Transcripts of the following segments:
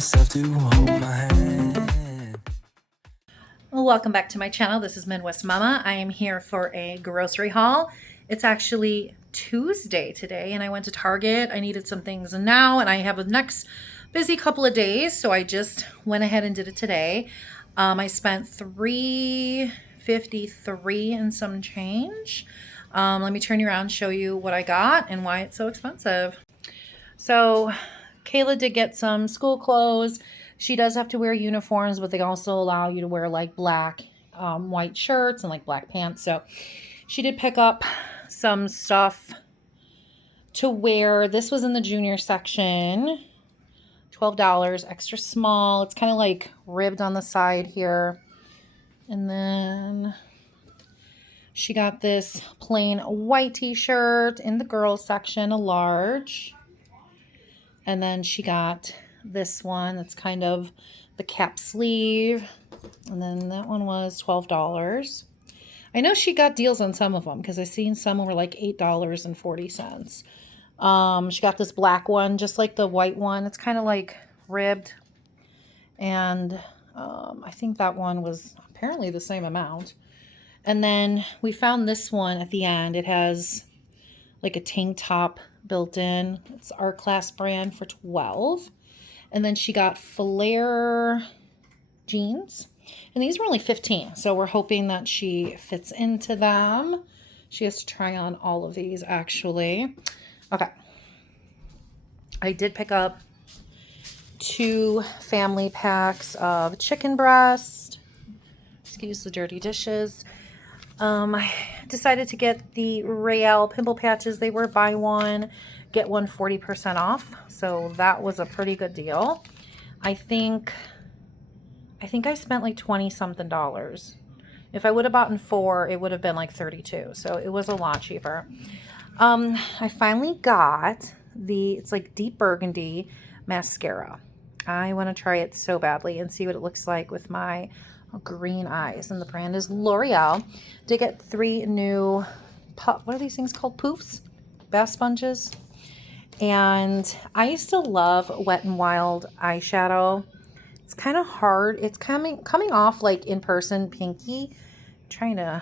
myself to hold my hand. Welcome back to my channel. This is MidWest Momma. I am here for a grocery haul. It's actually Tuesday today and I went to Target. I needed some things now and I have a next busy couple of days, so I just went ahead and did it today. I spent $3.53 and some change. Let me turn you around and show you what I got and why it's so expensive. So Kayla did get some school clothes. She does have to wear uniforms, but they also allow you to wear like black, white shirts and like black pants. So she did pick up some stuff to wear. This was in the junior section, $12, extra small. It's kind of like ribbed on the side here. And then she got this plain white t-shirt in the girls section, a large. And then she got this one that's kind of the cap sleeve. And then that one was $12. I know she got deals on some of them because I seen some were like $8.40. She got this black one, just like the white one. It's kind of like ribbed. And I think that one was apparently the same amount. And then we found this one at the end. It has like a tank top built in. It's our class brand for $12. And then she got flare jeans. And these were only $15. So we're hoping that she fits into them. She has to try on all of these actually. Okay. I did pick up 2 family packs of chicken breast. Excuse the dirty dishes. I decided to get the Real pimple patches. They were buy one, get one 40% off. So that was a pretty good deal. I think I spent like 20 something dollars. If I would have bought 4, it would have been like 32. So it was a lot cheaper. I finally got it's like deep burgundy mascara. I want to try it so badly and see what it looks like with my green eyes. And the brand is L'Oreal. Did get 3 new, what are these things called? Poofs? Bath sponges. And I used to love Wet n Wild eyeshadow. It's kind of hard. It's coming off like in person pinky. Yeah,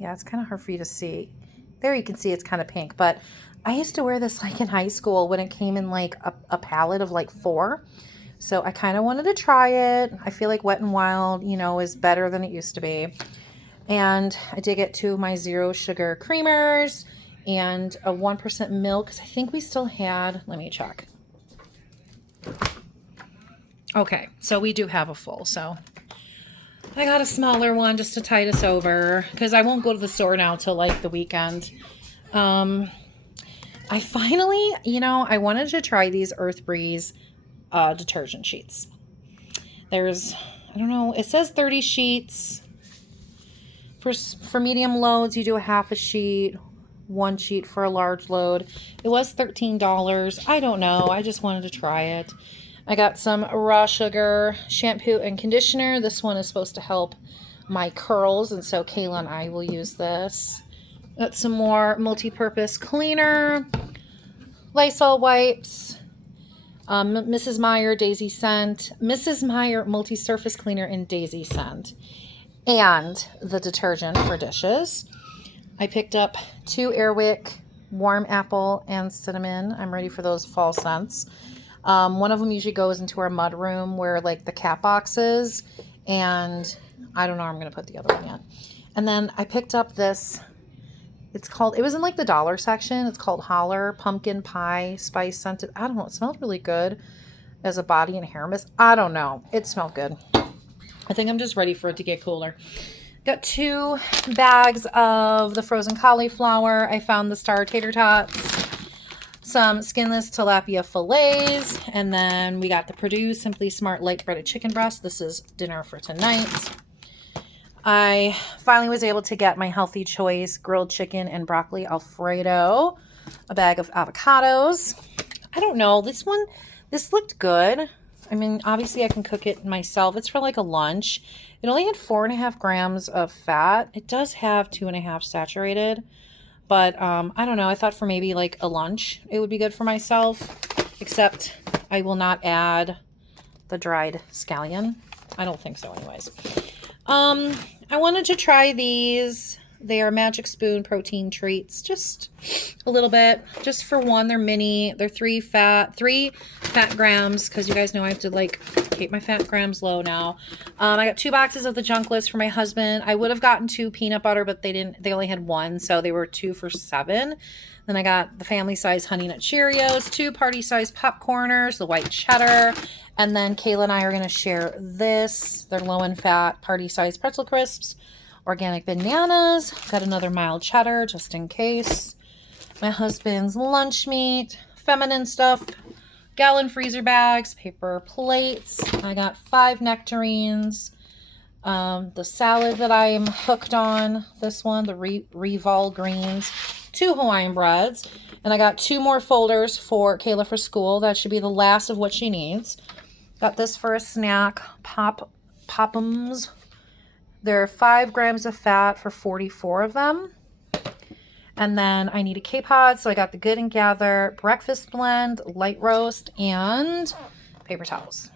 it's kind of hard for you to see. There you can see it's kind of pink, but I used to wear this like in high school when it came in like a palette of like 4. So I kind of wanted to try it. I feel like Wet n Wild, is better than it used to be. And I did get 2 of my 0 sugar creamers and a 1% milk because I think we still had, let me check. Okay, so we do have a full. So I got a smaller one just to tide us over because I won't go to the store now till like the weekend. I finally, I wanted to try these Earth Breeze detergent sheets. There's, I don't know, it says 30 sheets. For medium loads, you do a half a sheet, 1 sheet for a large load. It was $13. I don't know. I just wanted to try it. I got some raw sugar shampoo and conditioner. This one is supposed to help my curls, and so Kayla and I will use this. Got some more multi-purpose cleaner, Lysol wipes, Mrs. Meijer Daisy Scent, Mrs. Meijer multi-surface cleaner in Daisy Scent, and the detergent for dishes. I picked up 2 Airwick warm apple and cinnamon. I'm ready for those fall scents. One of them usually goes into our mud room where like the cat box is, and I don't know where I'm going to put the other one yet. And then I picked up this, it was in like the dollar section. It's called Holler Pumpkin Pie Spice Scented. I don't know. It smelled really good as a body and hair mist. I don't know. It smelled good. I think I'm just ready for it to get cooler. Got 2 bags of the frozen cauliflower. I found the star tater tots, some skinless tilapia fillets, and then we got the Purdue Simply Smart light breaded chicken breast. This is dinner for tonight. I finally was able to get my Healthy Choice grilled chicken and broccoli Alfredo, a bag of avocados. I don't know, this looked good. I mean, obviously I can cook it myself. It's for like a lunch. It only had 4.5 grams of fat. It does have 2.5 saturated, but I don't know. I thought for maybe like a lunch, it would be good for myself, except I will not add the dried scallion. I don't think so anyways. I wanted to try these. They are Magic Spoon protein treats. Just a little bit. Just for one, they're mini. They're 3 fat grams, because you guys know I have to like keep my fat grams low now. I got 2 boxes of the junk list for my husband. I would have gotten 2 peanut butter, but they only had 1, so they were 2 for $7. Then I got the family size Honey Nut Cheerios, 2 party size popcorners, the white cheddar, and then Kayla and I are going to share this. They're low in fat party size pretzel crisps, organic bananas, got another mild cheddar just in case. My husband's lunch meat, feminine stuff, gallon freezer bags, paper plates. I got 5 nectarines. The salad that I am hooked on, this one, the Revol greens, 2 Hawaiian breads, and I got 2 more folders for Kayla for school. That should be the last of what she needs. Got this for a snack, Pop'ems. There are 5 grams of fat for 44 of them. And then I need a K-Pod, so I got the Good and Gather breakfast blend, light roast, and paper towels.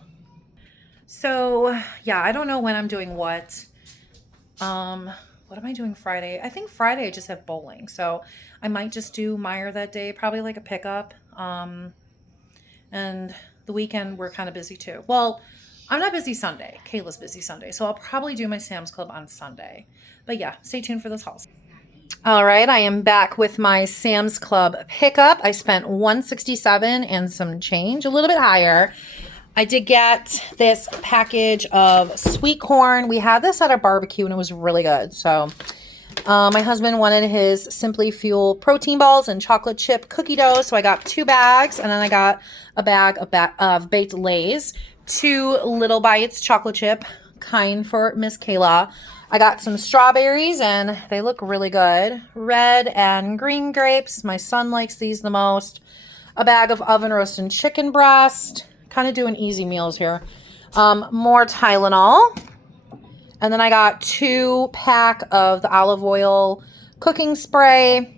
So, yeah, I don't know when I'm doing what. What am I doing Friday? I think Friday I just have bowling, so I might just do Meijer that day, probably like a pickup. And the weekend we're kind of busy too. Well, I'm not busy Sunday. Kayla's busy Sunday, so I'll probably do my Sam's Club on Sunday. But yeah, stay tuned for those hauls. All right, I am back with my Sam's Club pickup. I spent $167 and some change, a little bit higher. I did get this package of sweet corn. We had this at our barbecue and it was really good. So my husband wanted his Simply Fuel protein balls and chocolate chip cookie dough. So I got 2 bags, and then I got a bag of baked Lay's, 2 Little Bites chocolate chip, kind for Miss Kayla. I got some strawberries and they look really good. Red and green grapes. My son likes these the most. A bag of oven roasted chicken breast. Kind of doing easy meals here. More Tylenol. And then I got 2 pack of the olive oil cooking spray.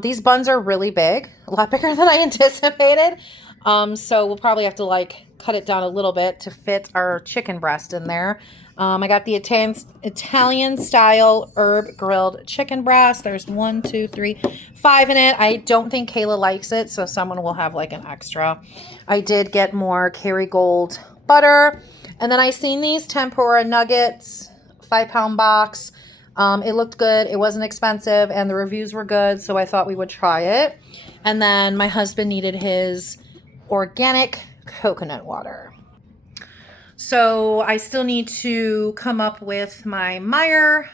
These buns are really big. A lot bigger than I anticipated. So we'll probably have to like cut it down a little bit to fit our chicken breast in there. I got the Italian style herb grilled chicken breast. There's 1, 2, 3, 5 in it. I don't think Kayla likes it, so someone will have like an extra. I did get more Kerrygold butter. And then I seen these tempura nuggets, 5-pound box. It looked good. It wasn't expensive, and the reviews were good, so I thought we would try it. And then my husband needed his organic coconut water. So I still need to come up with my Meijer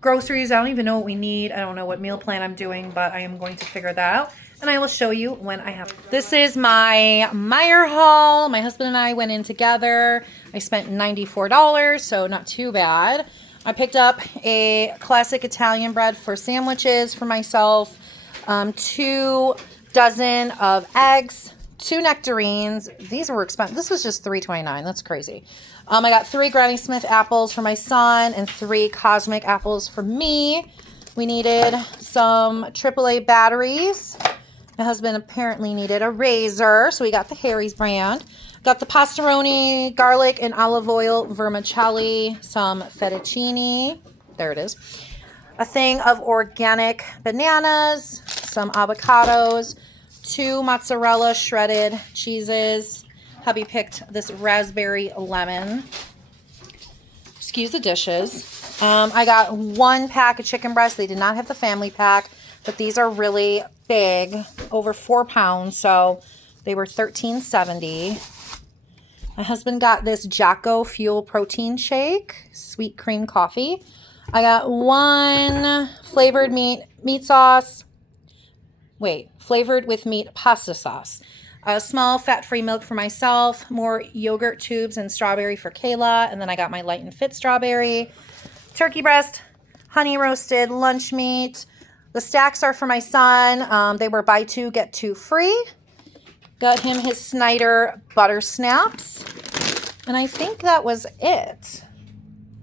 groceries. I don't even know what we need. I don't know what meal plan I'm doing, but I am going to figure that out. And I will show you when I have. This is my Meijer haul. My husband and I went in together. I spent $94, so not too bad. I picked up a classic Italian bread for sandwiches for myself, 2 dozen of eggs, 2 nectarines. These were expensive. This was just $3.29. That's crazy. I got 3 Granny Smith apples for my son and 3 Cosmic apples for me. We needed some AAA batteries. My husband apparently needed a razor, so we got the Harry's brand. Got the pastaroni, garlic, and olive oil vermicelli, some fettuccine. There it is. A thing of organic bananas, some avocados, 2 mozzarella shredded cheeses. Hubby picked this raspberry lemon. Excuse the dishes. I got 1 pack of chicken breasts. They did not have the family pack, but these are really big, over 4 pounds, so they were $13.70. My husband got this Jocko Fuel protein shake, sweet cream coffee. I got 1 flavored with meat pasta sauce. A small fat-free milk for myself, more yogurt tubes and strawberry for Kayla, and then I got my light and fit strawberry, turkey breast, honey roasted lunch meat. The stacks are for my son. They were buy 2, get 2 free. Got him his Snyder butter snaps. And I think that was it.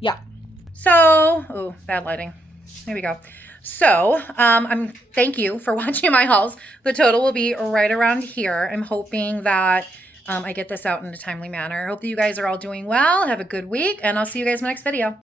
Yeah. So, oh, bad lighting. Here we go. So, thank you for watching my hauls. The total will be right around here. I'm hoping that I get this out in a timely manner. I hope that you guys are all doing well. Have a good week, and I'll see you guys in the next video.